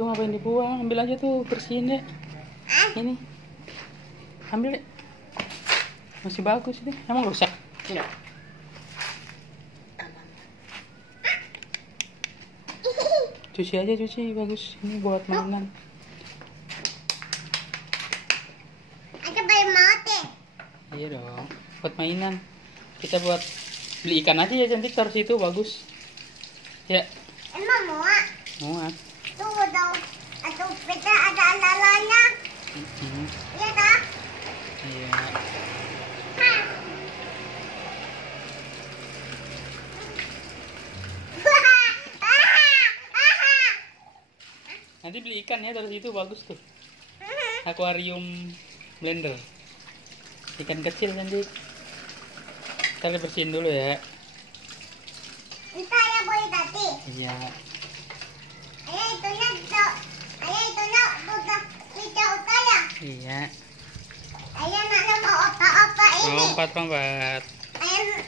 Tuh ngapain dibuang? Ambil aja tuh, bersihin deh. Ini. Ambil deh. Masih bagus deh. Emang rusak? Tidak. Cuci aja, cuci. Bagus. Ini buat mainan. Ada bayi mati. Iya dong. Buat mainan. Kita buat beli ikan aja ya, cantik. Taruh situ, bagus. Ya. Emang muat? Muat. Tunggu dong. Atau peta ada alalanya. Iya kak? Iya. Nanti beli ikan ya, taruh situ, bagus tuh. Akuarium blender. Ikan kecil cantik. Kita bersihin dulu ya. Entah ya boleh tadi. Iya. Ayah itunya buka hijau utara. Iya. Ayah nak mau apa-apa ini. Lompat. Ayah